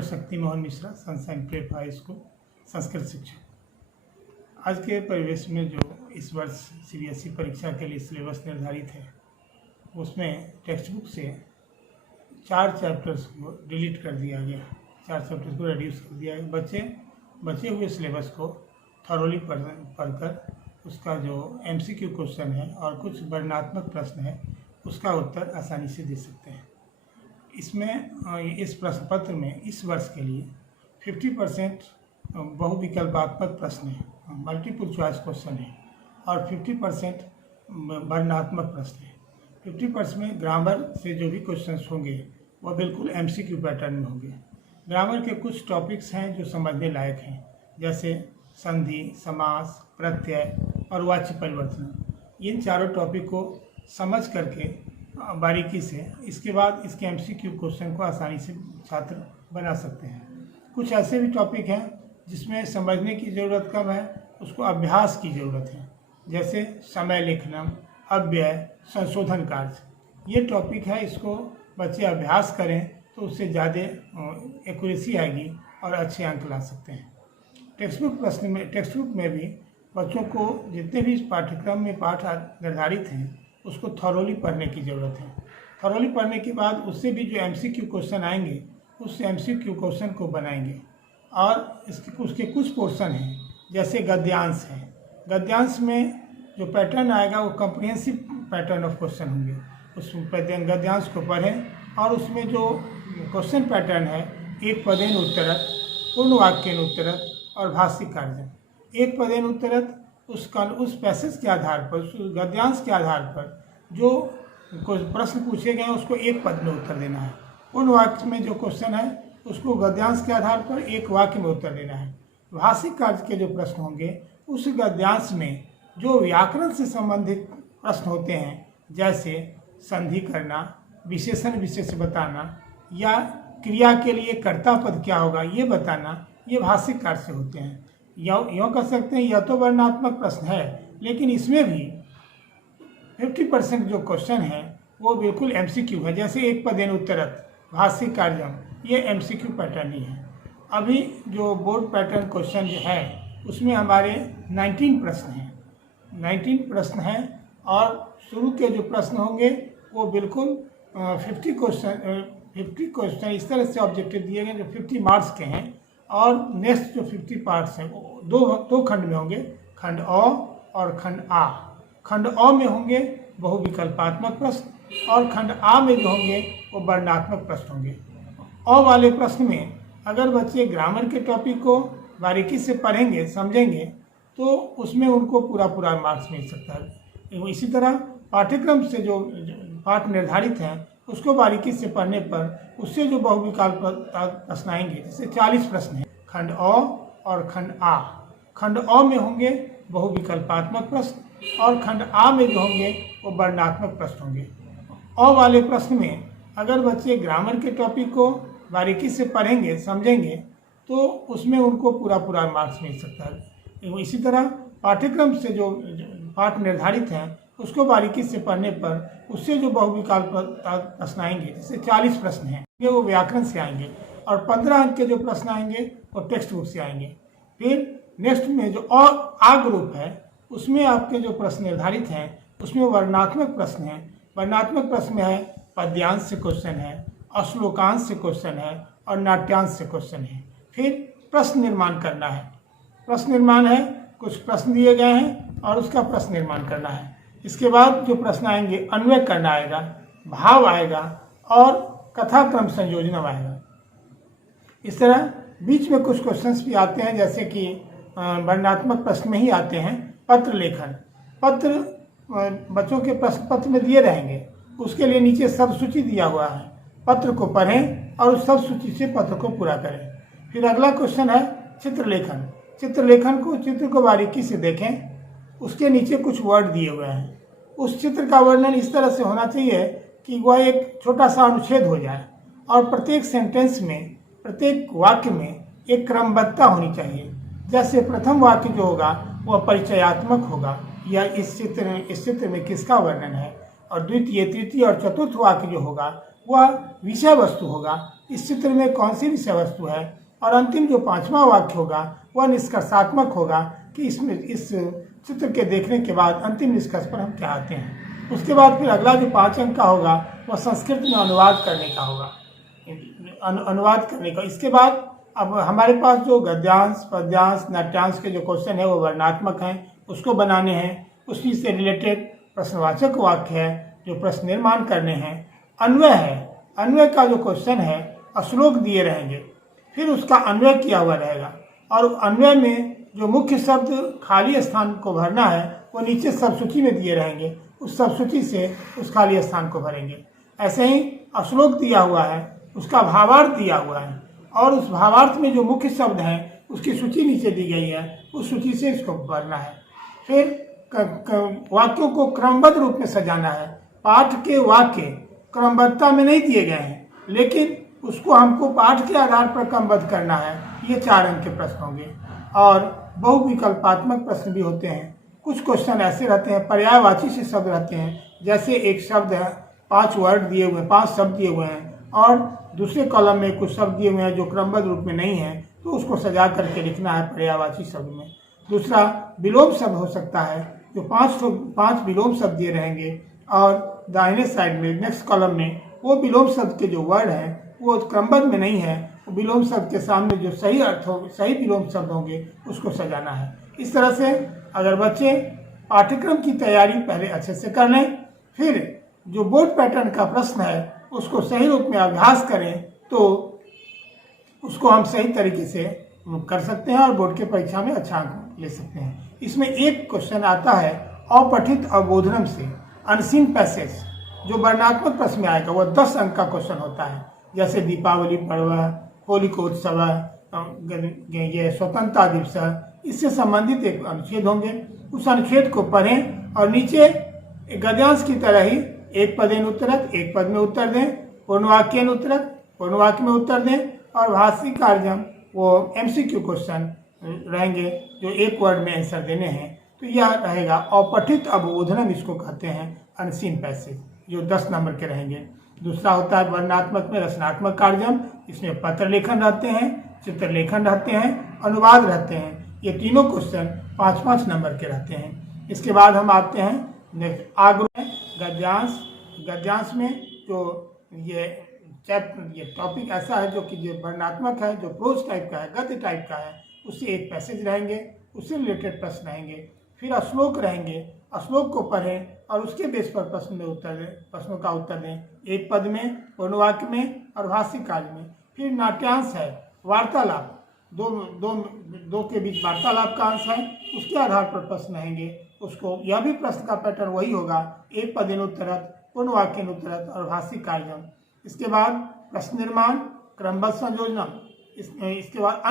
Doctor Shakti Mohan Mishra, sunshine prep high school, Sanskrit शिक्षक। आज के परिवेश में जो इस वर्ष सीबीएसई परीक्षा के लिए सिलेबस निर्धारित है, उसमें टेक्स्ट बुक से 4 चैप्टर्स को डिलीट कर दिया गया, 4 चैप्टर्स को रिड्यूस कर दिया गया। बचे हुए सिलेबस को थॉरोली पढ़कर उसका जो एमसीक्यू क्वेश्चन है और कुछ वर्णनात्मक प्रश्न है, उसका उत्तर आसानी से दे सकते हैं। इसमें इस प्रश्न पत्र में इस वर्ष के लिए 50% बहुविकल्पात्मक प्रश्न है, मल्टीपल चॉइस क्वेश्चन है, और 50% वर्णनात्मक प्रश्न है। 50% में ग्रामर से जो भी क्वेश्चंस होंगे वह बिल्कुल एमसीक्यू पैटर्न में होंगे। ग्रामर के कुछ टॉपिक्स हैं जो समझने लायक हैं, जैसे संधि, समास, प्रत्यय और वाच्य परिवर्तन। इन चारों टॉपिक को समझ करके बारीकी से इसके बाद इसके एमसीक्यू क्वेश्चन को आसानी से छात्र बना सकते हैं। कुछ ऐसे भी टॉपिक हैं जिसमें समझने की ज़रूरत कम है, उसको अभ्यास की ज़रूरत है, जैसे समय लेखनम, अव्यय, संशोधन कार्य। ये टॉपिक है, इसको बच्चे अभ्यास करें तो उससे ज़्यादा एक्यूरेसी आएगी और अच्छे अंक ला सकते हैं। टेक्स्ट बुक में भी बच्चों को जितने भी पाठ्यक्रम में पाठ निर्धारित हैं उसको थॉरोली पढ़ने की ज़रूरत है। थॉरोली पढ़ने के बाद उससे भी जो एमसीक्यू क्वेश्चन आएंगे उस एमसीक्यू क्वेश्चन को बनाएंगे। और उसके कुछ पोर्शन हैं, जैसे गद्यांश है। गद्यांश में जो पैटर्न आएगा वो कम्प्रिहेंसिव पैटर्न ऑफ क्वेश्चन होंगे। उस गद्यांश को पढ़ें और उसमें जो क्वेश्चन पैटर्न है, एक पदेन उत्तरत, पूर्ण वाक्यन उत्तरत और भाष्य कार्य। एक पदेन उत्तरत उस पैसेज के आधार पर, उस गद्यांश के आधार पर जो प्रश्न पूछे गए हैं उसको एक पद में उत्तर देना है। पूर्ण वाक्य में जो क्वेश्चन है उसको गद्यांश के आधार पर एक वाक्य में उत्तर देना है। भाषिक कार्य के जो प्रश्न होंगे उस गद्यांश में जो व्याकरण से संबंधित प्रश्न होते हैं, जैसे संधि करना, विशेषण विशेष बताना या क्रिया के लिए कर्ता पद क्या होगा ये बताना, ये भाषिक कार्य से होते हैं। यूँ कह सकते हैं यह तो वर्णनात्मक प्रश्न है, लेकिन इसमें भी 50% जो क्वेश्चन है वो बिल्कुल एमसीक्यू है, जैसे एक पदेन उत्तरत, भाषिक कार्यम, ये एमसीक्यू पैटर्न ही है। अभी जो बोर्ड पैटर्न क्वेश्चन जो है उसमें हमारे 19 प्रश्न हैं, 19 प्रश्न हैं। और शुरू के जो प्रश्न होंगे वो बिल्कुल 50 क्वेश्चन इस तरह से ऑब्जेक्टिव दिए गए जो 50 मार्क्स के हैं। और नेक्स्ट जो 50 पार्ट्स हैं वो दो खंड में होंगे, खंड अ और खंड आ। खंड अ में होंगे बहुविकल्पात्मक प्रश्न और खंड आ में जो होंगे वो वर्णनात्मक प्रश्न होंगे। अ वाले प्रश्न में अगर बच्चे ग्रामर के टॉपिक को बारीकी से पढ़ेंगे, समझेंगे, तो उसमें उनको पूरा मार्क्स मिल सकता है। इसी तरह पाठ्यक्रम से जो पाठ निर्धारित हैं उसको बारीकी से पढ़ने पर उससे जो बहुविकल्प प्रश्न आएंगे, जैसे 40 प्रश्न हैं खंड अ और खंड आ। खंड अ में होंगे बहुविकल्पात्मक प्रश्न और खंड आ में जो होंगे वो वर्णनात्मक प्रश्न होंगे। अ वाले प्रश्न में अगर बच्चे ग्रामर के टॉपिक को बारीकी से पढ़ेंगे, समझेंगे, तो उसमें उनको पूरा मार्क्स मिल सकता है। इसी तरह पाठ्यक्रम से जो पाठ निर्धारित हैं उसको बारीकी से पढ़ने पर उससे जो बहुविकल्प प्रश्न आएंगे, जैसे 40 प्रश्न हैं, वो व्याकरण से आएंगे और 15 अंक के जो प्रश्न आएंगे वो टेक्स्ट बुक से आएंगे। फिर नेक्स्ट में जो आ ग्रुप है उसमें आपके जो प्रश्न निर्धारित हैं उसमें वर्णनात्मक प्रश्न हैं। वर्णनात्मक प्रश्न में है पद्यांश से क्वेश्चन है, अश्लोकांश से क्वेश्चन है और नाट्यांश से क्वेश्चन है। फिर प्रश्न निर्माण करना है। प्रश्न निर्माण है, कुछ प्रश्न दिए गए हैं और उसका प्रश्न निर्माण करना है। इसके बाद जो प्रश्न आएंगे अन्वय करना आएगा, भाव आएगा और कथाक्रम संयोजन आएगा। इस तरह बीच में कुछ क्वेश्चंस भी आते हैं, जैसे कि वर्णनात्मक प्रश्न में ही आते हैं पत्र लेखन। पत्र बच्चों के प्रश्न पत्र में दिए रहेंगे, उसके लिए नीचे सब सूची दिया हुआ है। पत्र को पढ़ें और उस सब सूची से पत्र को पूरा करें। फिर अगला क्वेश्चन है चित्रलेखन। चित्र को बारीकी से देखें, उसके नीचे कुछ वर्ड दिए हुए हैं। उस चित्र का वर्णन इस तरह से होना चाहिए कि वह एक छोटा सा अनुच्छेद हो जाए और प्रत्येक सेंटेंस में, प्रत्येक वाक्य में एक क्रमबद्धता होनी चाहिए। जैसे प्रथम वाक्य जो होगा वह परिचयात्मक होगा, या इस चित्र में किसका वर्णन है, और द्वितीय, तृतीय और चतुर्थ वाक्य जो होगा वह विषय वस्तु होगा, इस चित्र में कौन सी विषय वस्तु है, और अंतिम जो 5वां वाक्य होगा वह निष्कर्षात्मक होगा कि इसमें इस चित्र के देखने के बाद अंतिम निष्कर्ष पर हम क्या आते हैं। उसके बाद फिर अगला जो 5 अंक का होगा वह संस्कृत में अनुवाद करने का होगा, अनुवाद करने का। इसके बाद अब हमारे पास जो गद्यांश, पद्यांश, नाट्यांश के जो क्वेश्चन है वो वर्णनात्मक हैं, उसको बनाने हैं। उसी से रिलेटेड प्रश्नवाचक वाक्य है जो प्रश्न निर्माण करने हैं। अन्वय है, अन्वय का जो क्वेश्चन है श्लोक दिए रहेंगे, फिर उसका अन्वय किया हुआ रहेगा, और अन्वय में जो मुख्य शब्द खाली स्थान को भरना है वो नीचे सबसूची में दिए रहेंगे, उस सबसूची से उस खाली स्थान को भरेंगे। ऐसे ही श्लोक दिया हुआ है, उसका भावार्थ दिया हुआ है, और उस भावार्थ में जो मुख्य शब्द हैं उसकी सूची नीचे दी गई है, उस सूची से इसको भरना है। फिर वाक्यों को क्रमबद्ध रूप में सजाना है। पाठ के वाक्य क्रमबद्धता में नहीं दिए गए हैं, लेकिन उसको हमको पाठ के आधार पर क्रमबद्ध करना है। ये 4 अंक के प्रश्न होंगे, और बहुविकल्पात्मक प्रश्न भी होते हैं। कुछ क्वेश्चन ऐसे रहते हैं पर्यायवाची से शब्द रहते हैं, जैसे एक शब्द है 5 वर्ड दिए हुए हैं, 5 शब्द दिए हुए हैं, और दूसरे कॉलम में कुछ शब्द दिए हुए हैं जो क्रमबद्ध रूप में नहीं है, तो उसको सजा करके लिखना है पर्यायवाची शब्द में। दूसरा विलोम शब्द हो सकता है, जो 5 विलोम शब्द दिए रहेंगे, और दाहिने साइड में नेक्स्ट कॉलम में वो विलोम शब्द के जो वर्ड हैं वो क्रमबद्ध में नहीं है, वो विलोम शब्द के सामने जो सही अर्थ हो, सही विलोम शब्द होंगे उसको सजाना है। इस तरह से अगर बच्चे पाठ्यक्रम की तैयारी पहले अच्छे से कर लें, फिर जो बोर्ड पैटर्न का प्रश्न है उसको सही रूप में अभ्यास करें, तो उसको हम सही तरीके से कर सकते हैं और बोर्ड के परीक्षा में अच्छा अंक ले सकते हैं। इसमें एक क्वेश्चन आता है अपठित अवबोधनम से, अनसीन पैसेज, जो वर्णनात्मक प्रश्न में आएगा वह 10 अंक का क्वेश्चन होता है, जैसे दीपावली पर्व, होलिकोत्सव, ये स्वतंत्रता दिवस, इससे संबंधित एक अनुच्छेद होंगे। उस अनुच्छेद को पढ़ें और नीचे गद्यांश की तरह ही एक पदेन उत्तरत, एक पद में उत्तर दें, पूर्णवाक्यन उत्तरत, पूर्णवाक्य में उत्तर दें, और भाषी कार्यम वो MCQ क्वेश्चन रहेंगे जो एक वर्ड में आंसर देने हैं। तो यह रहेगा अपठित अवबोधनम, इसको कहते हैं अनसीन पैसेज, जो 10 नंबर के रहेंगे। दूसरा होता है वर्णनात्मक में रचनात्मक कार्यम, इसमें पत्र लेखन रहते हैं, चित्र लेखन रहते हैं, अनुवाद रहते हैं। ये तीनों क्वेश्चन 5-5 नंबर के रहते हैं। इसके बाद हम आते हैं नेक्स्ट आग्रह गद्यांश। गद्यांश में जो ये टॉपिक ऐसा है जो कि जो वर्णनात्मक है, जो प्रोज टाइप का है, गद्य टाइप का है, उससे एक पैसेज रहेंगे, उससे रिलेटेड प्रश्न रहेंगे। फिर श्लोक रहेंगे, श्लोक को पढ़ें और उसके बेस पर प्रश्नों का उत्तर दें, एक पद में, पूर्णवाक्य में और भाष्य काल में। फिर नाट्यांश है, वार्तालाप, दो के बीच वार्तालाप का अंश है, उसके आधार पर प्रश्न रहेंगे। उसको यह भी प्रश्न का पैटर्न वही होगा, एक पदेन उत्तरत, पूर्णवाक्यन उत्तरत और भाष्य कार्यम। इसके बाद प्रश्न निर्माण, क्रमबद्ध संयोजन, इसके बाद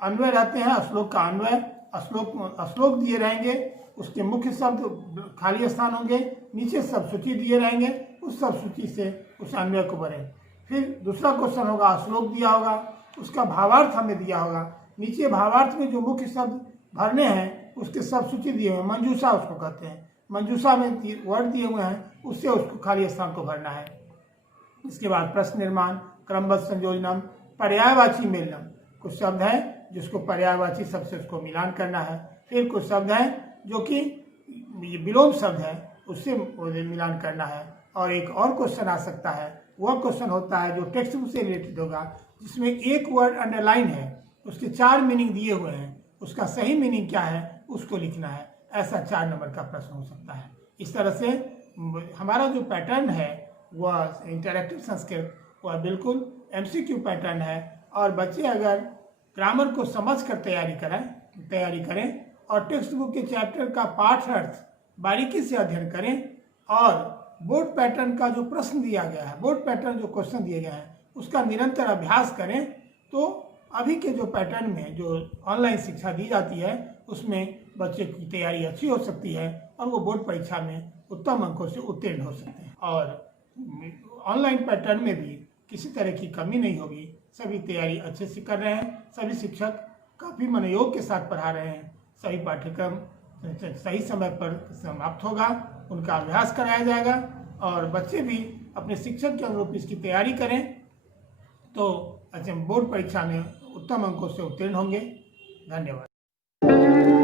अन्वय रहते हैं, श्लोक का अन्वय, श्लोक दिए रहेंगे, उसके मुख्य शब्द खाली स्थान होंगे, नीचे सब सूची दिए रहेंगे, उस सब सूची से उस अन्वय को भरें। फिर दूसरा क्वेश्चन होगा, श्लोक दिया होगा, उसका भावार्थ हमें दिया होगा, नीचे भावार्थ में जो मुख्य शब्द भरने हैं उसके सब सूची दिए हुए हैं, मंजूषा उसको कहते हैं, मंजूषा में वर्ड दिए हुए हैं, उससे उसको खाली स्थान को भरना है। इसके बाद प्रश्न निर्माण, क्रमबद्ध संयोजनम, पर्यायवाची मेलनम, कुछ शब्द हैं जिसको पर्यायवाची शब्द से उसको मिलान करना है। फिर कुछ शब्द हैं जो कि विलोम शब्द है, उससे मिलान करना है। और एक और क्वेश्चन आ सकता है, वह क्वेश्चन होता है जो टेक्स्ट बुक से रिलेटेड होगा, जिसमें एक वर्ड अंडरलाइन है, उसके 4 मीनिंग दिए हुए हैं, उसका सही मीनिंग क्या है उसको लिखना है। ऐसा 4 नंबर का प्रश्न हो सकता है। इस तरह से हमारा जो पैटर्न है वह इंटरैक्टिव संस्कृत, वह बिल्कुल MCQ पैटर्न है। और बच्चे अगर ग्रामर को समझ कर तैयारी करें और टेक्स्ट बुक के चैप्टर का पाठ अर्थ बारीकी से अध्ययन करें, और बोर्ड पैटर्न का जो प्रश्न दिया गया है, बोर्ड पैटर्न जो क्वेश्चन दिए गए हैं उसका निरंतर अभ्यास करें, तो अभी के जो पैटर्न में जो ऑनलाइन शिक्षा दी जाती है उसमें बच्चे की तैयारी अच्छी हो सकती है और वो बोर्ड परीक्षा में उत्तम अंकों से उत्तीर्ण हो सकते हैं। और ऑनलाइन पैटर्न में भी किसी तरह की कमी नहीं होगी, सभी तैयारी अच्छे से कर रहे हैं, सभी शिक्षक काफ़ी मनोयोग के साथ पढ़ा रहे हैं, सभी पाठ्यक्रम सही समय पर समाप्त होगा, उनका अभ्यास कराया जाएगा और बच्चे भी अपने शिक्षक के अनुरूप इसकी तैयारी करें तो बोर्ड परीक्षा में उत्तम अंकों से उत्तीर्ण होंगे। धन्यवाद।